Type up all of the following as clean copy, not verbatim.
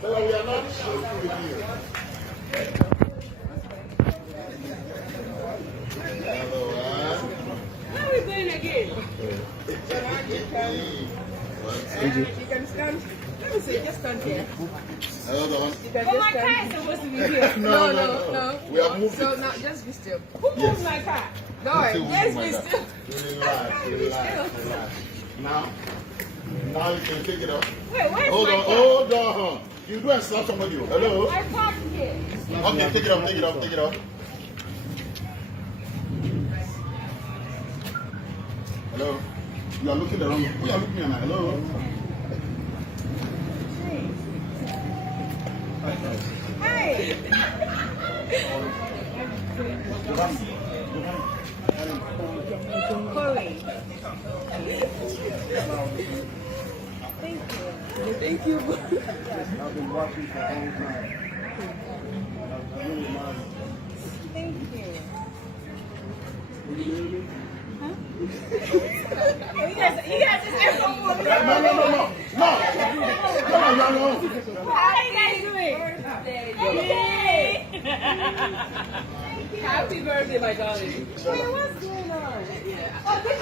So we are not joking with you. Where are we going again? You can stand. Let me see, just stand here. Another one. You can just stand. My car is supposed to be here. No. We have moved So it. now, just be still. Who moved my car? No, just be still. Relax. Now you can take it off. Wait, where's Hold my on, car? hold on. You do and slap somebody. Hello? I parked here. Okay, take it off. Hello? You are looking the wrong way. You are looking at me. Hello? Hey! Corey. Thank you. I've been watching for a long time. I really admire you. Thank you. Will you marry me? You guys just get from No. How are you guys doing? Yay! Happy birthday, my darling. Wait, what's going on? Oh, this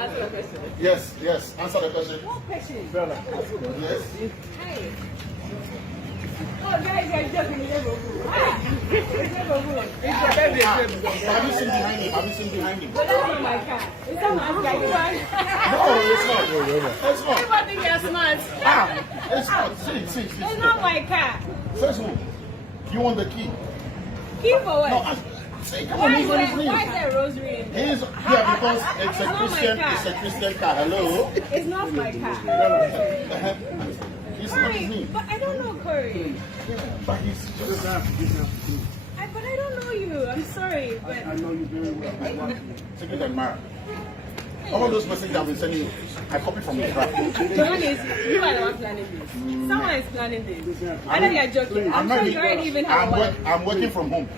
Answer the question. Yes. Answer the question. What question? Bella. Yes. Hey. Oh, guys, you're joking. Have you seen behind him? But that's not my car. It's not my car. No, it's not. Everyone think you're smart. It's not. See. It's not my car. First of all, you want the key? Key for what? No, see, come on, Why he's is on his there knees. a rosary in there? He's here because it's a not my Christian. car. It's a Christian car. Hello. It's not my car. He's on his Corey, knees. but I don't know Corey. But he's just. But I don't know you. I'm sorry, but I know you very well. I watch you. Take it and marry. All those messages I've been sending you, I copy from the track. the one is you are the one planning this. Someone is planning this. I know you're joking. I'm sure you already even have one. I'm working from home.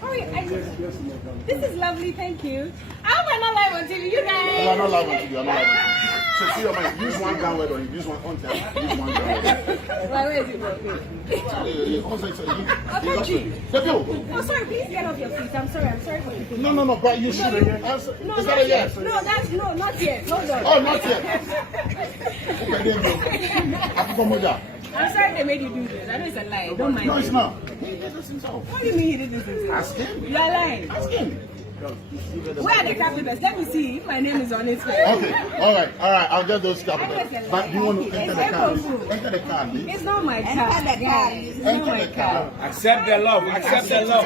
Corey, Yes, my darling. this is lovely. Thank you. I hope I'm not live on TV. You No, guys. I'm not lying to you. So see your mind. Use one downward on you. Use one on time. Use one downward. Why, where is it broken? Oh, sorry. Please get off your feet. I'm sorry for you. No, but you should answer. No, Is that not a yes? yet. No, not yet. Hold on. Oh, not yet. Okay, there you go. I'm sorry they made you do this. I know it's a lie. Don't mind. No, it's not. He did this himself. What do you mean he did this himself? Ask him. You are lying. Ask him. Where are the capitals? Let me see if my name is on it. Okay, all right. I'll get those capitals. But do you want to enter the car? Enter the car, please. It's not my car. It's not Enter my the car. car. Accept the love. Accept the love.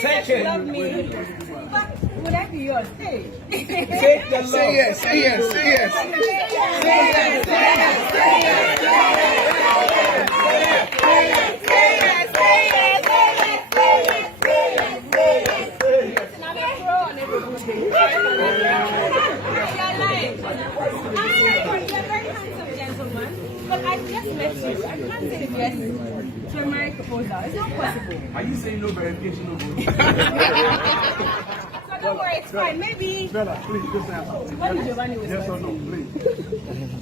Say you love me. But would that be yours? Hey. Take the love. Say yes. Say yes. Say yes. Say yes. Say yes. Say yes. Say yes. Say yes. Say yes. But I just met you. I can't say yes to a marriage proposal. It's not possible. Are you saying no verification? No vote? So don't worry, it's fine. Maybe. Bella, please, just answer. What did Giovanni was Yes or no, please.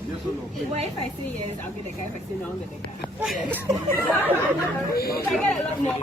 Yes or no, please. Well, if I say yes, I'll be the guy. If I say no, I'll be the guy. Yes. I get a lot more.